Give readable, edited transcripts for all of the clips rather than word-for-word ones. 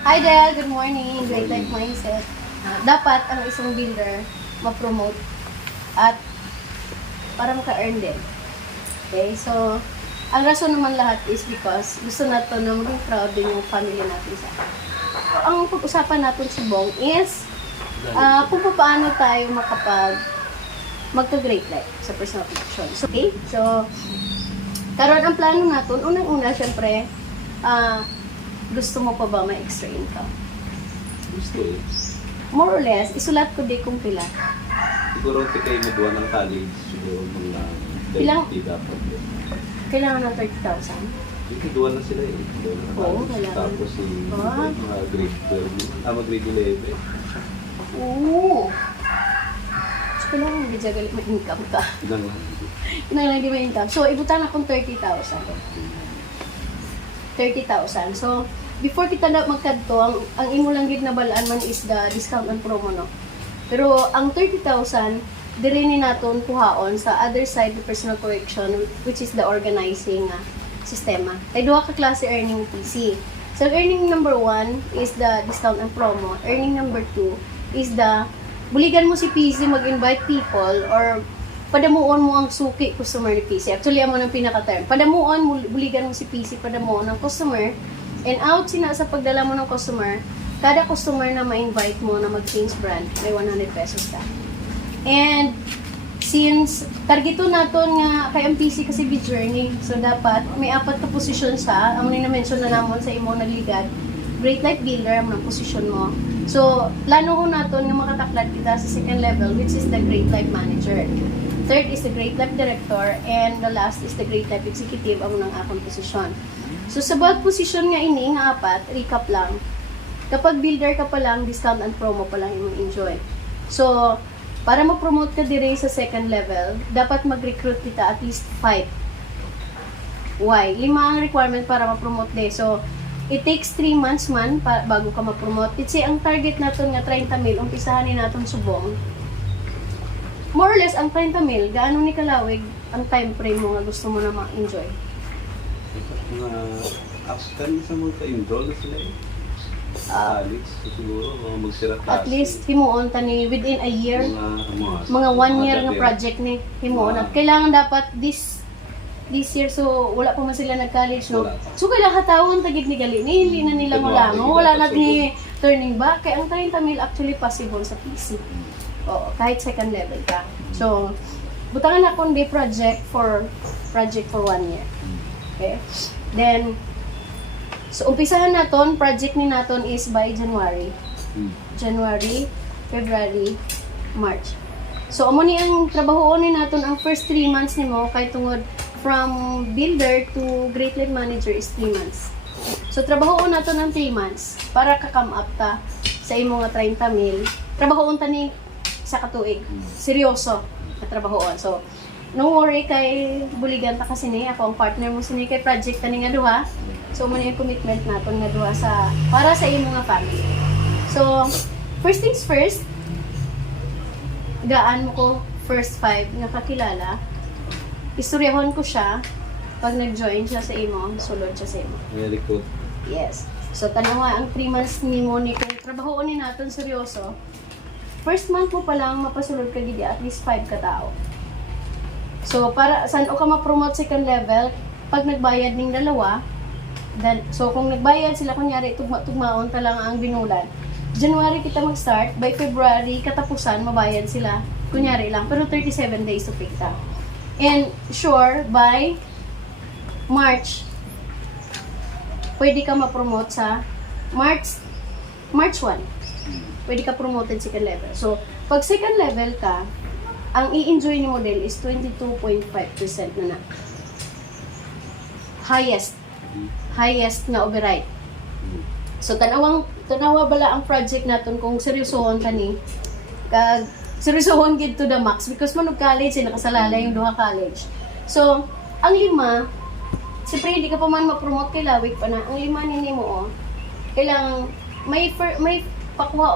Hi Del, good morning. Great Life Mindset. Dapat ang isang builder ma-promote at para maka-earn din. Okay, so ang rason naman lahat is because gusto natin na maging proud din yung family natin sa atin. So, ang pag-usapan natin subong is kung paano tayo magka-great life sa personal protection. So, okay, so karon ang plano natin, unang-una syempre, gusto mo pa ba may extra income? Gusto eh. More or less, isulat ko di kung pila. Siguro kay maduwa ng college, siguro mga Ilang? dapat. Kailangan ng 30,000. Yung duwa na sila eh. Duwa na ng Oo, college. kailangan. Tapos mga grade 12, mga grade 11. Oo! So, kailangan hindi galit may income ka. Ilang Kailangan hindi may income. So, ibutan akong 30,000. 30,000. So, before kita na magkadto, ang imo lang gid na balaan man is the discount and promo, no? Pero, ang 30,000, diri ni naton kuhaon sa other side the personal correction, which is the organizing sistema. Ay duha ka klase earning PC. So, earning number 1 is the discount and promo. Earning number 2 is the buligan mo si PC mag-invite people or padamuon mo ang suki customer ni PC. Actually, amo ng pinaka-term. Padamuon, buligan mo si PC, padamuon ng customer. And out sina sa pagdala mo ng customer, kada customer na ma-invite mo na mag-change brand, may 100 pesos ka. And since targeto naton nga kay ang PC kasi be journey, so dapat may 4 ka posisyon sa, amo ni na-mention na namon sa imo nagligad, Great Life Builder, amo ng posisyon mo. So, plano ko naton nga makataklat kita sa second level, which is the Great Life Manager. Third is the Great Life Director, and the last is the Great Life Executive, amo ng akong posisyon. So, sa bawat posisyon nga ini, nga 4, recap lang. Kapag builder ka pa lang, discount and promo pa lang imong enjoy. So, para ma-promote ka dire sa second level, dapat mag-recruit kita at least 5. Why? 5 ang requirement para ma-promote din. So, it takes 3 months man bago ka ma-promote. Kasi ang target naton nga 30,000, umpisahan ni naton subong. More or less, ang 30,000, gaano ni kalawig ang time frame mo nga gusto mo na ma-enjoy? Mga after sa mga ka-enroll na sila eh. College, so siguro mga magsirat At least, himuon ta ni within a year. Mga 1 year nga project ni himuon. At kailangan dapat this year, so wala pa man sila nag-college, no? So kailangan hatawon tagid ni gali ni hindi na nila malango, wala na ni turning back. Kaya ang 30,000 actually possible sa PC. Oo, kahit second level ka. So, butangan na kundi project for 1 year. Okay? Then, so umpisahan naton, project ni naton is by January. January, February, March. So, amo ni ang trabahoon ni naton ang first 3 months nimo kay tungod from builder to Great Life Manager is 3 months. So, trabahoon naton ng 3 months para ka-come up ta sa imo nga 30,000. Trabahoon ta ni sa katuig. Seryoso na trabahoon. So, no worry kay buligan ta kasi ni ako ang partner mo sini kay project tani nga duha. So, mo yung commitment naton nga duha sa para sa imo nga family. So, first things first, gaan mo ko first 5 nga kakilala. Istoryahon ko siya pag nag-join siya sa imo, sulod siya sa imo. Very good. Yes. So, tanawa ang 3 months ni mo ni kung trabahoon ni naton seryoso. First month mo pa lang mapasulod ka gidi at least 5 ka tao. So, para saan o ka ma-promote second level, pag nagbayad ning dalawa, then, so kung nagbayad sila, kunyari, tugmaon ta lang ang binulan. January kita mag-start, by February, katapusan, mabayad sila. Kunyari lang, pero 37 days to pay ka. And sure, by March, pwede ka ma-promote sa March 1. Pwede ka promoted second level. So, pag second level ka, ang i-enjoy ni model is 22.5% na. Highest na override. So, tanawa bala ang project naton kung seryosohon ka ni. Seryosohon gid to the max because manog college, nakasalala yung duha college. So, ang 5, siyempre hindi ka pa man ma-promote kay lawig pa na. Ang 5 nini mo, kailangan may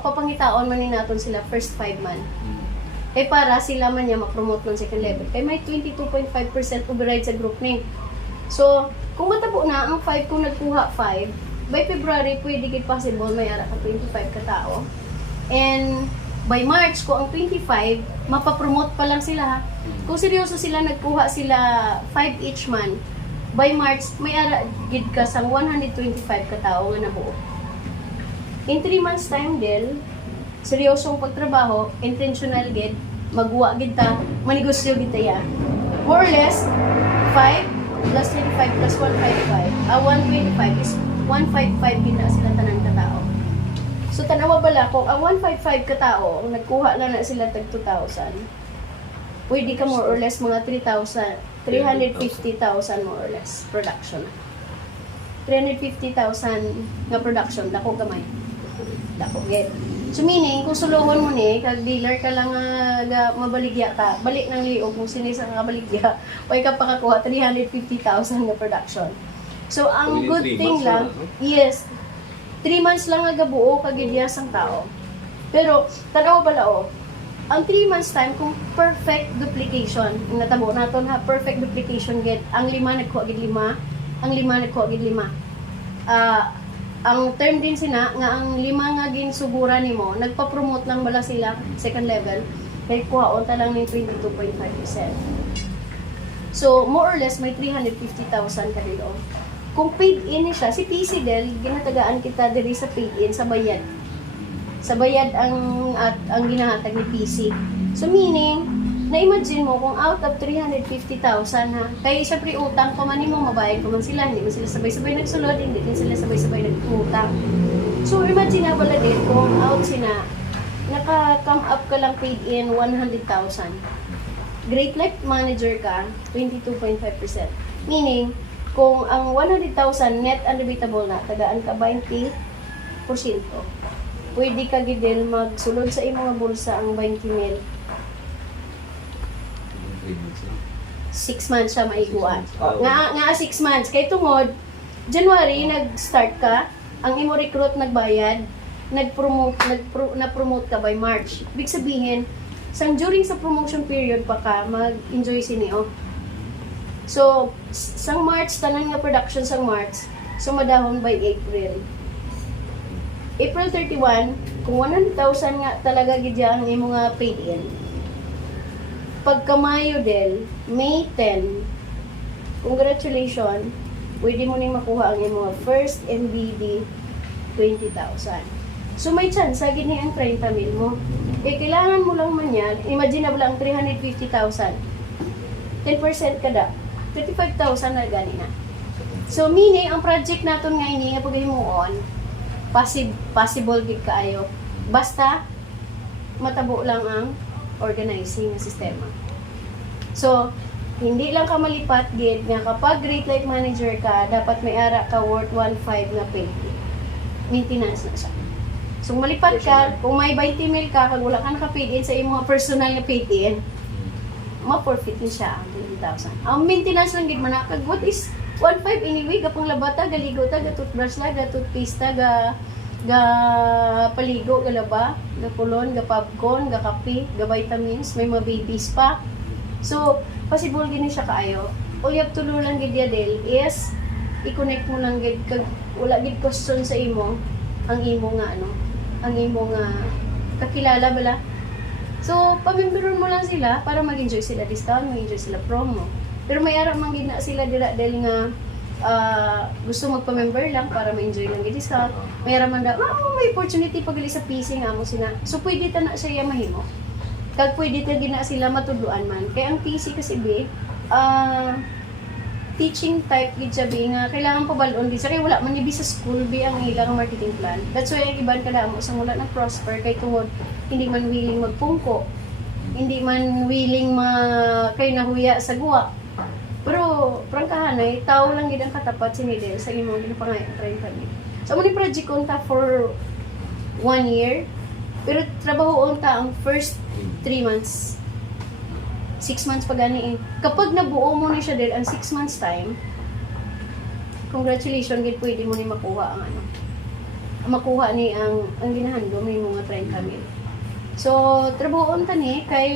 papangitaon man ni naton sila first 5 man. Kaya para sila man niya ma-promote ng second level. Kaya may 22.5% override sa group ni. So, kung matabo na ang 5 kung nagkuha 5, by February, pwede gid possible may ara ka 25 ka tao. And by March, kung ang 25, mapapromote pa lang sila ha. Kung seryoso sila, nagkuha sila 5 each month, by March, may ara gid ka sang 125 ka tao nga nabuo. In 3 months time del, seryosong pagtrabaho, intentional gid, magwa gid ta, manegosyo gid ta ya. More or less, 5 plus 25 plus 155, 125 is 155 gid na sila tanan ka tao. So tanawa bala kung ang 155 ka tao, ang nagkuha lang na sila tag 2,000, pwede ka more or less mga 3,000, 350,000 more or less production. 350,000 nga production, dako gamay. Dako get. So meaning, kung suluhon mo ni, kag dealer ka lang nga mabaligya ka, balik ng liog kung sinisa nga baligya, way ka pakakuha 350,000 nga production. So ang good thing lang, yes, 3 months lang nga gabuo kagidyas ang tao. Pero tanaw bala ang 3 months time kung perfect duplication, natabo naton ha, perfect duplication get, ang 5 nagkuha gid 5, ang 5 nagkuha gid 5. Ang term din sina nga ang 5 nga ginsugura nimo, nagpa-promote lang bala sila second level, kay kuhaon ta lang ni 22.5%. So more or less may 350,000 ka dito. Kung paid in siya, si PC Del, ginatagaan kita diri sa paid in sa bayad. Sa bayad ang ginahatag ni PC. So meaning, na-imagine mo kung out of 350,000 ha, kaya syempre utang pa man mo, mabayad pa man sila, hindi man sila sabay-sabay nagsulod, hindi din sila sabay-sabay nag-utang. So imagine na pala din kung out sina, naka-come up ka lang paid in 100,000. Great Life Manager ka, 22.5%. Meaning, kung ang 100,000 net unrebitable na, tagaan ka 20%, pwede ka gidel magsulod sa imong bulsa ang 20,000. 6 months siya maiguan. Nga 6 months. Kay tungod, January, nag-start ka, ang imo recruit nagbayad, na-promote ka by March. Ibig sabihin, during sa promotion period pa ka, mag-enjoy siniyo. So, sang March, tanan nga production sang March, sumadahon by April. April 31, kung 100,000 nga talaga gidya ang imo nga paid in, pagka Mayo del, May 10, congratulations, pwede mo nang makuha ang imo first MBD 20,000. So may chance, sagid ni ang 30,000 mo. Kailangan mo lang man yan, imagine na lang 350,000. 10% kada, 35,000 na gani na. So meaning, ang project naton nga ini, nga paghimuon, possible gid kaayo. Basta, matabo lang ang organizing na sistema. So, hindi lang ka malipat gid nga kapag Great Life Manager ka, dapat may ara ka worth 1.5 na pay. Maintenance na siya. So, malipat ka, kung may 20,000 ka, kag wala ka naka-paid in sa imong personal na paid in, ma-forfeit din siya ang 20,000. Ang maintenance lang gid man kag what is 1.5 anyway, gapang labata, galigo ta, ga toothbrush la, ga toothpaste ta, ga paligo, ga laba, ga kulon, ga popcorn, ga kape, ga vitamins, may mga babies pa. So, possible gini siya kaayo. Uyab tulo lang gid del is i-connect mo lang gid kag wala gid question sa imo ang imo nga ang imo nga kakilala bala. So, pamemberon mo lang sila para mag-enjoy sila discount, mag-enjoy sila promo. Pero may ara man gid na sila dira dahil nga gusto magpa-member lang para ma-enjoy lang gid discount. May ara man daw, may opportunity pag sa PC nga mo sina. So, pwede ta na siya mahimo. Kag pwede ta gina sila matudluan man. Kaya ang PC kasi teaching type gid siya nga kailangan pabalon gid siya kay wala man ni sa school ang ilang marketing plan. That's why ang iban kada mo sa mula na prosper kay tungod hindi man willing magpungko, hindi man willing kay nahuya sa guwa. Pero prangkahan ay tao lang gid ang katapat si Nidel sa imong ginapangayang train. So mo ni project konta for 1 year. Pero trabaho ta ang first 3 months. 6 months pa gani eh. Kapag nabuo mo na siya dahil ang 6 months time, congratulations, gid pwede mo ni makuha ang makuha ni ang ginahandom ni mga 30,000. So, trabaho ta ni kay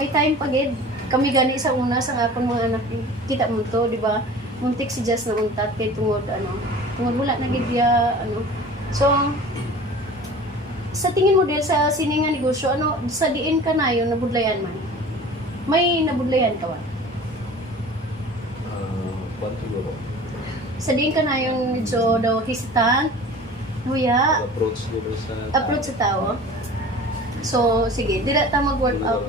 may time pa gid. Kami gani sa una sa akong mga anak, kita mo to, di ba? Muntik si Jess na untat kay tungod Tungod wala na gid ya ano. So sa tingin mo Del sa sini nga negosyo, ano sa diin ka na yon nabudlayan man? May nabudlayan ka ba? Kwan siguro. Sa diin ka na yon medyo daw hesitant, huya, Approach nila sa approach sa tao. So sige, dila ta mag-workout.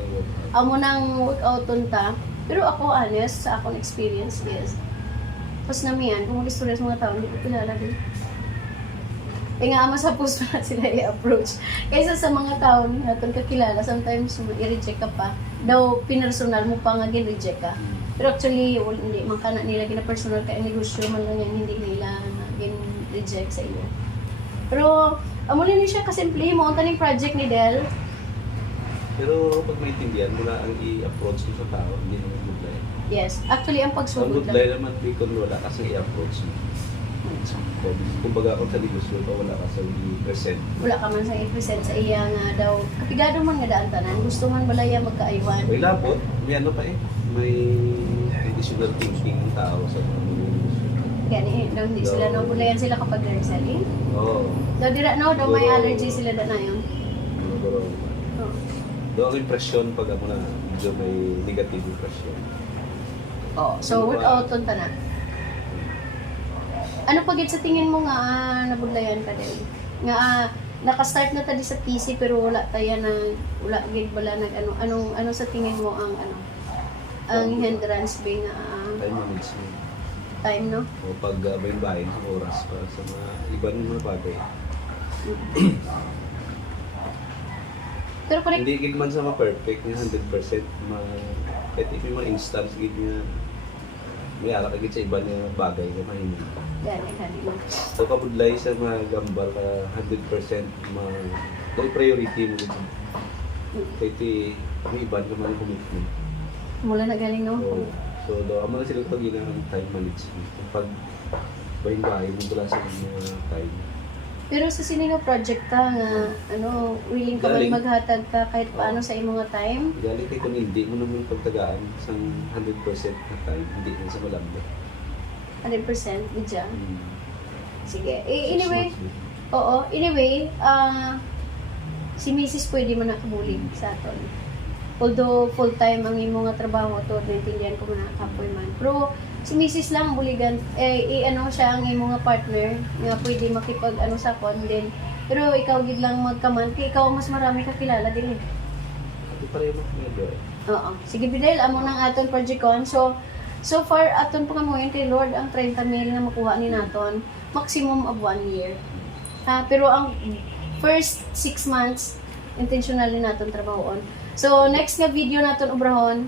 Amo nang workout ta. Pero ako honest sa akong experience is pas namiyan, kung mag-istorya sa mga tao, hindi ko kilala din. Eh nga ama sa post na sila i-approach. Kaysa sa mga tao natin kakilala, sometimes i-reject ka pa. Daw pinersonal mo pa nga gin-reject ka. Pero actually, hindi man ka na nila gina-personal kaya negosyo man lang yan, hindi nila gin-reject sa iyo. Pero, amo lang siya kasimple mo, ang taning project ni Del. Pero pag maintindihan mo na ang i-approach mo sa tao, hindi naman budlay. Yes, actually ang Ang pagsugod budlay lang. naman kung wala kasi i-approach mo. Kumbaga kung sa negosyo pa wala ka sa i-present. Wala ka man sa i-present sa iya nga daw. Kapigado man nga daan tanan, gusto man balaya magkaaywan. May labot, may ano pa eh. May additional thinking ng tao sa negosyo. Gani, daw hindi sila no, bulayan sila kapag nag-selling. Oo. Daw dira no, daw may allergy sila da na yun. Siguro. Oh. Doon ang impression pag ako na medyo may negative impression. Oh, so workout on ta na. Ano pag sa tingin mo nga nabudlayan ka din? Nga naka-start na tadi sa PC pero wala tayo na wala gid bala nag ano sa tingin mo ang ang hindrance being Time management. time no? O pag bayin sa oras para sa mga ibang mga bagay. Pero correct. Hindi gid man sa ma-perfect nga 100% kahit if yung mga instance gid nga may ara ka gid sa iba nga bagay nga mahimo. Gani no. So kabudlay sa mga gambal ka 100% kung priority mo gid. Kahit may iban ka man ang commitment. Mula na galing no. So do amo na sila pag ng time management. Pag bahin-bahin mo pala sa mga time. Pero sa sini nga project ka nga willing ka man Galing. maghatag ka kahit paano sa imong nga time. Galing kay kung hindi mo naman pagtagaan sa 100% na time, hindi na sa malambot. 100% bidya. Hmm. Sige. 6 Anyway, months din. oo, anyway, si Mrs. pwede man nakabulig sa aton. Although full-time ang imo nga trabaho to, naintindihan ko man kapoy man. Pero si Mrs. lang ang buligan, siya ang imo nga partner, nga pwede makipag sa kon din. Pero ikaw gid lang magkaman, kay ikaw mas marami kakilala din eh. Ito pa rin mo medyo eh. Oo. Sige, Bidel, amo nang aton project kon. So far, aton pangamuhin kay Lord ang 30 mil na makuha ni naton, maximum of 1 year. Pero ang first 6 months, intentional ni naton trabahoon. So, next nga video naton ubrahon,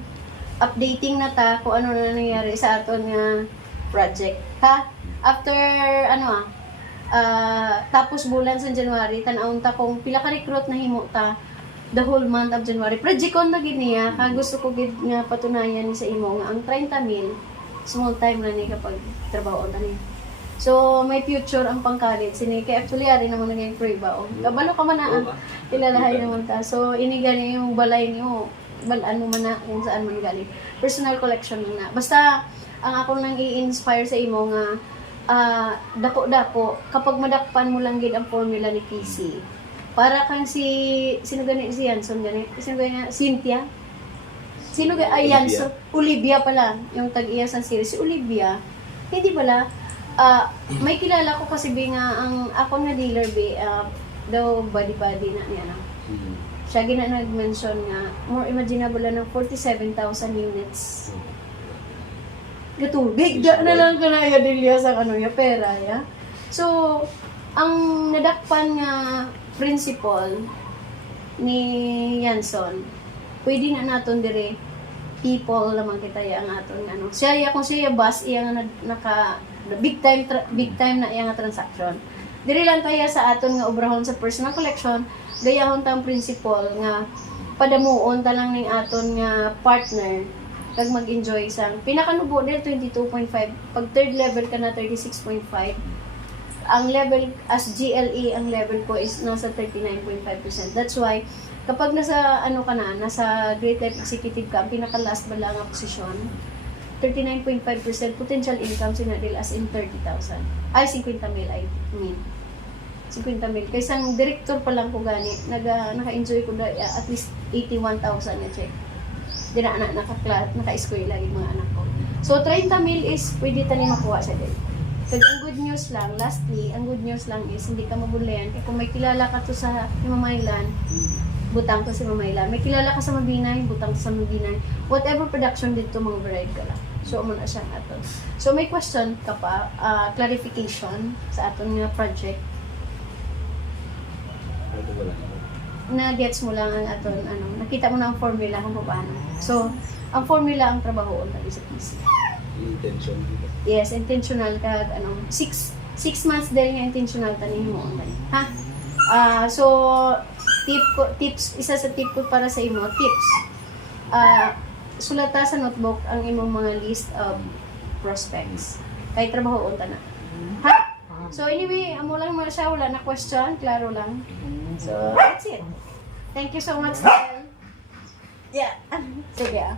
updating na ta kung ano na nangyari sa aton nga project. After, tapos bulan sa January, tanawon ta kung pila ka recruit na himo ta the whole month of January. Project ko na gid niya, gusto ko gid nga patunayan sa imo nga ang 30,000 small time na ni kapag trabaho ta niya. So, may future ang pangkalit. Sini kay actually ari naman naging prueba. Kabalo ka man na kilalahay naman ta. So, ini gani yung balay niyo. Balaan mo man na kung saan man galing. Personal collection na. Basta ang ako nang i-inspire sa imo nga dako-dako kapag madakpan mo lang gid ang formula ni PC. Para kang sino gani si Yanson gani? Sino gani? Cynthia? Sino gani? Ay, Yanson. Olivia pala. Yung tag-iya sa series. Si Olivia. Hindi pala. May kilala ko kasi nga ang ako nga dealer daw body na niya na. Siya gina nag-mention nga more imaginable na ng 47,000 units. Gatubig na lang kanaya dilya sa ya pera ya. So ang nadakpan nga principle ni Yanson, pwede na naton dire people lamang kita ya ang aton ano. Siya kung siya boss iya nga naka big time na iya nga transaction. Diri lang kaya sa aton nga obrahon sa personal collection, gayahon tang principle nga padamuon ta lang ning aton nga partner kag mag-enjoy sa pinakanubo del 22.5, pag third level ka na 36.5. Ang level as GLE, ang level ko is nasa 39.5%. That's why kapag nasa nasa Great Life Executive ka, ang pinaka last ba lang ang posisyon, 39.5% potential income sinadil as in 30,000. Ay, 50 mil, I mean. 50 mil. Kaysa ang director pa lang ko gani, naka-enjoy ko na at least 81,000 na check. Di na anak, naka-eskwela yung mga anak ko. So, 30 mil is pwede tani makuha sa din. So, ang good news lang, lastly, ang good news lang is hindi ka mabulayan. Kaya kung may kilala ka to sa Mamaylan, butang to sa Mamaylan. May kilala ka sa Mabinay, butang to sa Mabinay. Whatever production dito, mga variety ka lang. So, mo na siyang aton. So, may question ka pa, clarification sa aton nga project. Ito wala. Na-gets mo lang ang aton, nakita mo na ang formula kung paano. So, ang formula ang trabahoon tayo sa PC. Intention. Yes, intentional ka, 6 months dahil nga intentional tanin mo online. Ha? So, tips, isa sa tip ko para sa imo, tips. Sulata sa notebook ang imong mga list of prospects. Kay trabaho unta na. Ha? So anyway, amo lang mga siya, wala na question, klaro lang. So, that's it. Thank you so much, Del. Yeah. Sige.